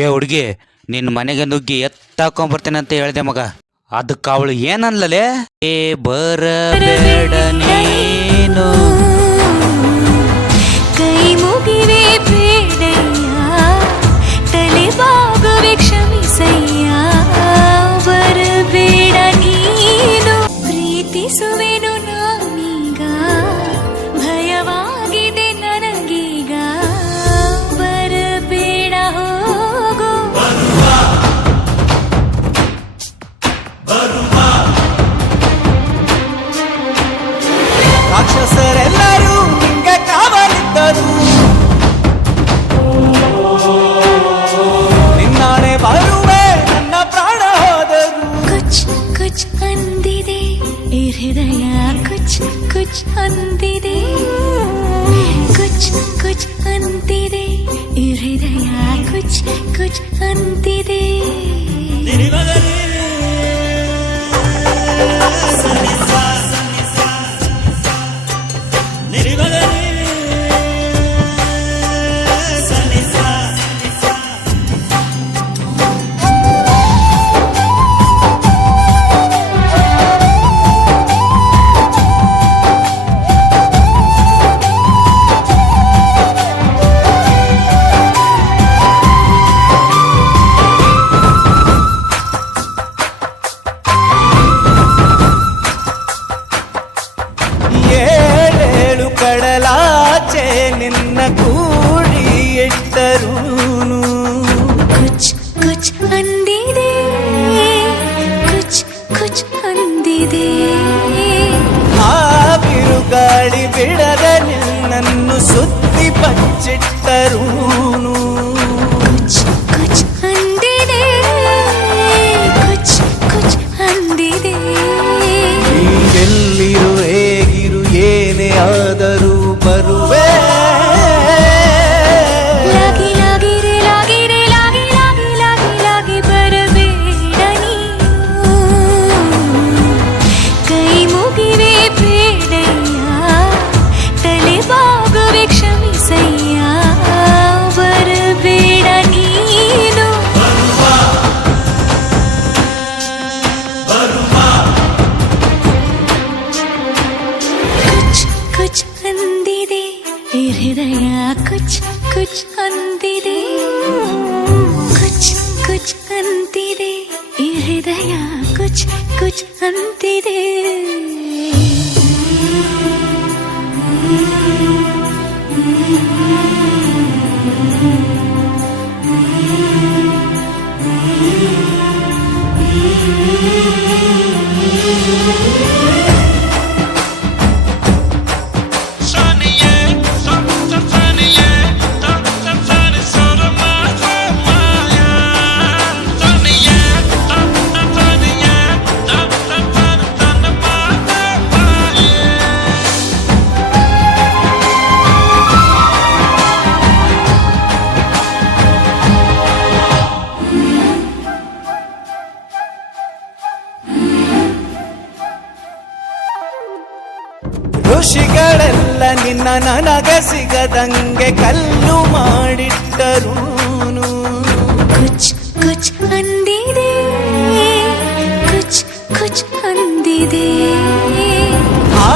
ಏ ಹುಡುಗಿ, ನಿನ್ನ ಮನೆಗೆ ನುಗ್ಗಿ ಎತ್ತಾಕೊಂಬರ್ತೇನೆ ಅಂತ ಹೇಳಿದೆ ಮಗ. ಅದಕ್ಕೆ ಅವಳು ಏನನ್ಲಲೇ, ಏ ಬರಬೇಡ ನೀನು, ಕೈ ಮುಗಿವೆ ಬೇಡಯ್ಯ, ತಲೆ ಬಾಗುವೆ ಕ್ಷಮಿಸಯ್ಯ, ಬರಬೇಡ ನೀನು, ಪ್ರೀತಿಸುವೆನು ನಾನೀಗ, ಭಯವಾಗಿದೆ ನನಗೀಗ, ಬರಬೇಡ ಹೋಗು. ರಾಕ್ಷಸರೆಲ್ಲರೂ ನಿಂಗೆ ಕಾವಲಿದ್ದರು, ನಿನ್ನಾಣೆ ಬರುವೆ ನನ್ನ ಪ್ರಾಣ ಹೋದರು. ಕುಚ್ ಕುಚ್ ಅಂದಿದೆ ಈ ಹೃದಯ, ಕುಚ್ ಕುಚ್ ಅಂದಿದೆ, ಕುಚ್ ಕುಚ್ ಅಂತಿದೆ ಈ ಹೃದಯ, ಕುಚ್ ಕುಚ್ ಅಂತಿದೆ. ಏಳೇಳು ಕಡಲಾಚೆ ನಿನ್ನ ಕೂಡಿ ಇಟ್ಟರೂನು, ಕುಚ್ ಕುಚ್ ಅಂದಿದೆ, ಕುಚ್ ಕುಚ್ ಅಂದಿದೆ, ಆ ಬಿರುಗಾಳಿ ಬಿಡದ ನಿನ್ನನ್ನು ಸುತ್ತಿ ಬಚ್ಚಿಟ್ಟರೂನು, ಕುಚ್ ಕುಚ್ ಅಂದಿದೆ, ಕುಚ್ ಕುಚ್ ಅಂದಿದೆ. ನೀನೆಲ್ಲಿರು ಹೇಗಿರು ಏನೇ ಆದರೂ ಬರುವೆ, ಲಾಗಿ ಲಾಗಿರೆ ಲಾಗಿರೆ ಲಾಗಿ ಲಾಗಿ ಲಾಗಿ ಲಾಗಿ ಬರಬೇಡ ನೀನು, ಕೈ ಮುಗಿವೆ ಬೇಡಯ್ಯ, ತಲೆ ಬಾಗುವೆ ಕ್ಷಮಿಸಯ್ಯ, ಬರಬೇಡ ನೀನು. ಕುಚ್ ಕುಚ್ ಅಂದಿದೆ ಈ ಹೃದಯ, ಕುಚ್ ಕುಚ್ ಅಂದಿದೆ, ಕುಚ್ ಕುಚ್ ಅಂತಿದೆ ಈ ಹೃದಯ, ಕುಚ್ ಕುಚ್ ಅಂತಿದೆ. ಋಷಿಗಳೆಲ್ಲ ನಿನ್ನ ನನಗೆ ಸಿಗದಂಗೆ ಕಲ್ಲು ಮಾಡಿಟ್ಟರೂನು, ಕುಚ್ ಕುಚ್ ಅಂದಿದೆ, ಕುಚ್ ಕುಚ್ ಅಂದಿದೆ, ಆ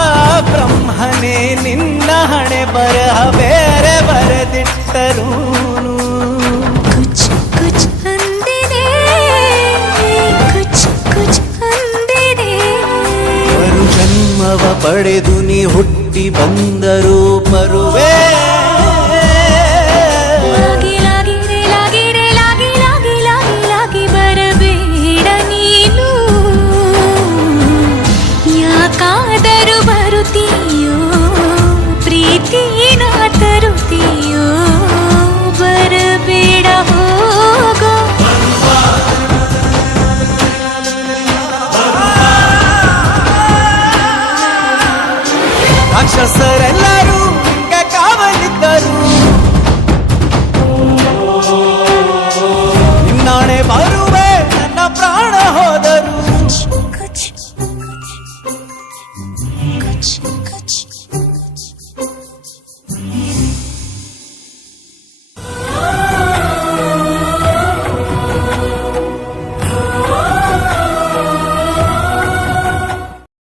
ಬ್ರಹ್ಮನೇ ನಿನ್ನ ಹಣೆ ಬರಹ ಬೇರೆ ಬರೆದಿಟ್ಟರೂನು, ಕುಚ್ ಕುಚ್ ಅಂದಿದೆ, ಕುಚ್ ಕುಚ್ ಅಂದಿದೆ. ಮರು ಜನ್ಮವ ಪಡೆದು ನೀ ಹುಟ್ಟಿ ಬಂದರೂ ಬರುವ